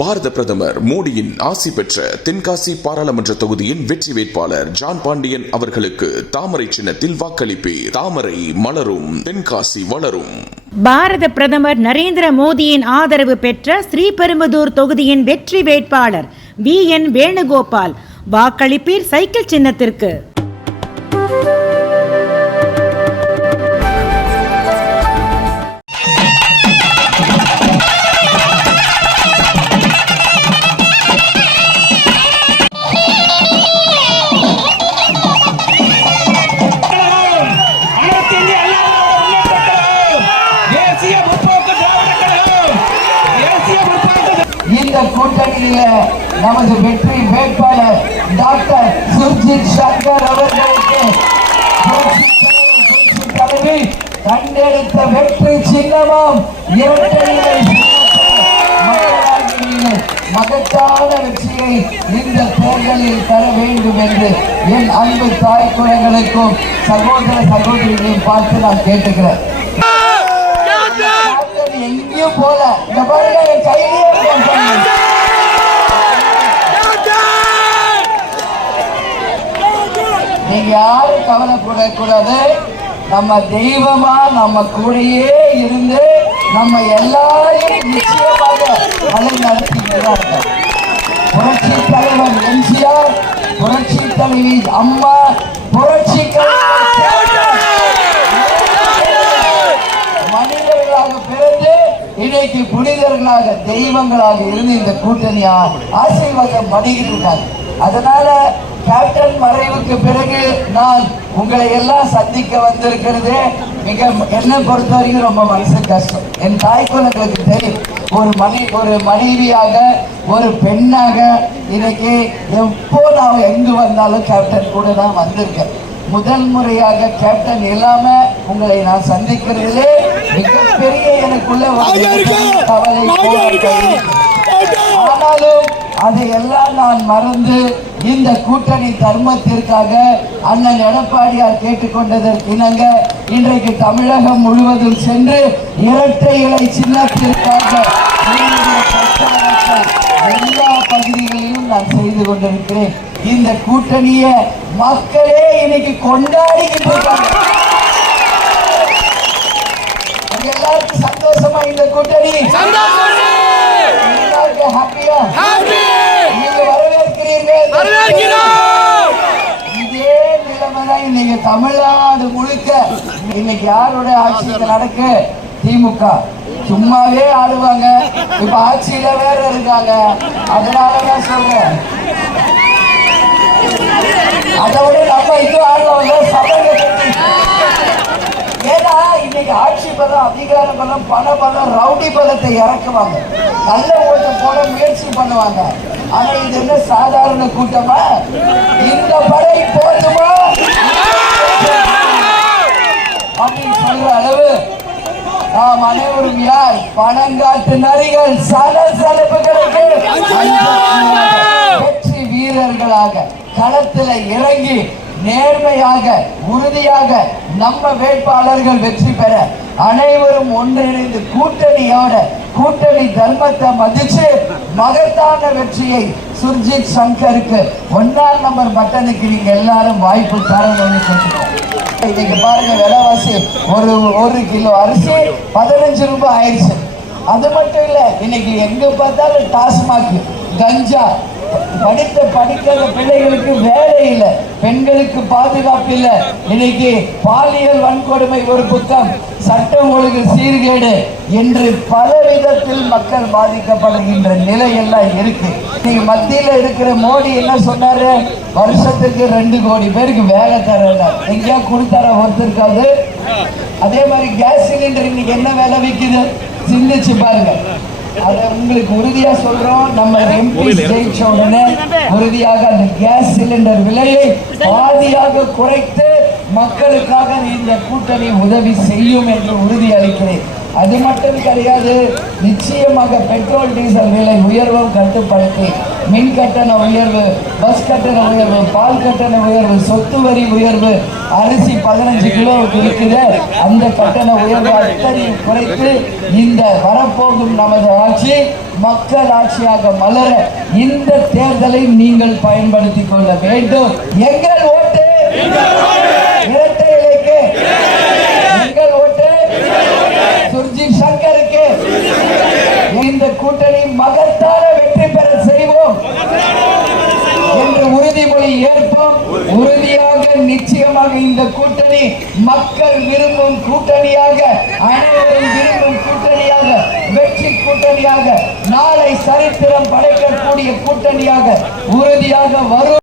பாரத பிரதமர் மோடியின் ஆசி பெற்ற தென்காசி பாராளுமன்ற தொகுதியின் வெற்றி வேட்பாளர் ஜான் பாண்டியன் அவர்களுக்கு தாமரை சின்னத்தில் வாக்களிப்பீர். தாமரை மலரும் தென்காசி வளரும். பாரத பிரதமர் நரேந்திர மோடியின் ஆதரவு பெற்ற ஸ்ரீபெரும்புதூர் தொகுதியின் வெற்றி வேட்பாளர் வி என் வேணுகோபால். வாக்களிப்பீர் சைக்கிள் சின்னத்திற்கு. கூட்டணியில நமது வெற்றி வேட்பாளர் டாக்டர் சுர்ஜித் சங்கர் அவர்களுக்கு தலைவி கண்டெடுத்த வெற்றி சின்னமும் இரட்டை மகத்தான வெற்றியை இந்த தேர்தலில் பெற வேண்டும் என்று என் அன்பு தாய் குழந்தைகளுக்கும் சகோதர சகோதரிகளையும் பார்த்து நான் கேட்டுக்கிறேன். எங்கேயும் போல. இந்த பாருங்க என் கையிலேயே இருக்காங்க. நீங்க யாரும் கவலைப்படக்கூடாது. நம்ம தெய்வமா நம்ம கூடயே இருந்து நம்ம எல்லாரையும் நிச்சயமாக வழி நடத்திக்கிறார் புரட்சி தலைவர் எம்ஜிஆர் புரட்சி தலைவி அம்மா புரட்சி மனிதர்களாக பிறந்து இன்னைக்கு புனிதர்களாக தெய்வங்களாக இருந்து இந்த கூட்டணி ஆசீர்வாதம் பண்ணிக்கிட்டு இருக்காங்க. அதனால கேப்டன் மறைவுக்கு பிறகு நான் உங்களை எல்லாம் சந்திக்க வந்திருக்கிறது. மிக என்னை பொறுத்த வரைக்கும் ரொம்ப மனசு கஷ்டம். என் தாய்க்குலங்களுக்கு தெரியும். ஒரு மனை ஒரு மனைவியாக ஒரு பெண்ணாக இன்னைக்கு எப்போ நான் எங்கு வந்தாலும் கேப்டன் கூட நான் வந்திருக்கேன். முதல் முறையாக கேப்டன் இல்லாம உங்களை நான் சந்திக்கிறதிலே மிகப்பெரிய எனக்குள்ள. ஆனாலும் அதையெல்லாம் நான் மறந்து இந்த கூட்டணி தர்மத்திற்காக அண்ணன் எடப்பாடியார் கேட்டுக்கொண்டதற்கு இணங்க இன்றைக்கு தமிழகம் முழுவதும் சென்று இரட்டை இலை சின்னத்திற்காக எல்லா பகுதிகளிலும் நான் செய்து கொண்டிருக்கிறேன். இந்த கூட்டணியை மக்களே இன்னைக்கு கொண்டாடிக்கிட்டு இருக்காங்க எல்லாருக்கும் சந்தோஷமா இந்த கூட்டணி எல்லாருக்கும் ஹாப்பியா நீங்க வரவேற்கிறீர்கள் இதே நிலைமை தான் இன்னைக்கு தமிழ்நாடு முழுக்க இன்னைக்கு யாருடைய ஆட்சி நடக்கு? திமுக. சும்மாவே ஆடுவாங்க. இப்ப ஆட்சியில வேற இருக்காங்க. அதனாலதான் சொல்றேன். அதை விட நம்ம இன்னும் ஆடுவாங்க. ஏன்னா இன்னைக்கு ஆட்சி பலம் அதிகார பலம் பண பலம் ரவுடி பலத்தை இறக்குவாங்க. நல்ல ஓட்டு போட முயற்சி பண்ணுவாங்க. ஆனா இது என்ன சாதாரண கூட்டமா? இந்த நாம் அனைவரும் யார்? பணங்காட்டு நரிகள் சலசலப்புகளுக்கு வெற்றி வீரர்களாக களத்தில் இறங்கி நேர்மையாக உறுதியாக நம்ம வேட்பாளர்கள் வெற்றி பெற அனைவரும் ஒன்றிணைந்து கூட்டணியோட கூட்டணி தர்மத்தை மதிச்சு மகத்தான வெற்றியை சுர்ஜித் சங்கருக்கு ஒன்னாம் நம்பர் பட்டனுக்கு நீங்க எல்லாரும் வாய்ப்பு தரணும்னு சொல்லிட்டோம் இன்னைக்கு பாருங்க விலைவாசி ஒரு ஒரு கிலோ அரிசி பதினஞ்சு ரூபாய் ஆயிடுச்சு. அது மட்டும் இல்ல இன்னைக்கு எங்க பார்த்தாலும் டாஸ்மாக் கஞ்சா படித்த படிக்காத பிள்ளைகளுக்கு வேலை இல்லை. பெண்களுக்கு பாதுகாப்பு இல்லை. இன்னைக்கு பாலியல் வன்கொடுமை ஒரு புத்தம். சட்டம் ஒழுங்கு சீர்கேடு என்று பல விதத்தில் மக்கள் பாதிக்கப்படுகின்ற நிலை எல்லாம் இருக்கு. நீங்க மத்தியில இருக்கிற மோடி என்ன சொன்னாரு? வருஷத்துக்கு ரெண்டு கோடி பேருக்கு வேலை தரல. எங்கேயா கொடுத்தார ஒருத்தருக்காவது அதே மாதிரி கேஸ் சிலிண்டர் இன்னைக்கு என்ன விலை விக்குது? சிந்திச்சு பாருங்க. அதை உங்களுக்கு உறுதியா சொல்றோம் நம்ம எம்பி ஜெயிச்ச உடனே உறுதியாக அந்த கேஸ் சிலிண்டர் விலையை பாதியாக குறைத்து மக்களுக்காக இந்த கூட்டணி உதவி செய்யும் என்று உறுதி அளிக்கிறேன். அது மட்டும் கிடையாது நிச்சயமாக பெட்ரோல் டீசல் விலை உயர்வும் கட்டுப்படுத்தி மின் கட்டண உயர்வு பஸ் கட்டண உயர்வு பால் கட்டண உயர்வு சொத்து வரி உயர்வு அரிசி பதினஞ்சு கிலோவுக்கு இருக்கிற அந்த கட்டண உயர்வு அத்தனையும் குறைத்து இந்த வரப்போகும் நமது ஆட்சி மக்கள் ஆட்சியாக மலர இந்த தேர்தலை நீங்கள் பயன்படுத்திக் கொள்ள வேண்டும். எங்கள் ஓட்டு இரட்டை இலைக்கு. எங்கள் ஓட்டு சுர்ஜித் சங்கருக்கு. இந்த கூட்டணி மகத்தான வெற்றி பெற செய்வோம் என்று உறுதிமொழி ஏற்போம் உறுதியாக நிச்சயமாக இந்த கூட்டணி மக்கள் விரும்பும் கூட்டணியாக அனைவரும் விரும்பும் கூட்டணியாக வெற்றி கூட்டணியாக நாளை சரித்திரம் படைக்கக்கூடிய கூட்டணியாக உறுதியாக வரும்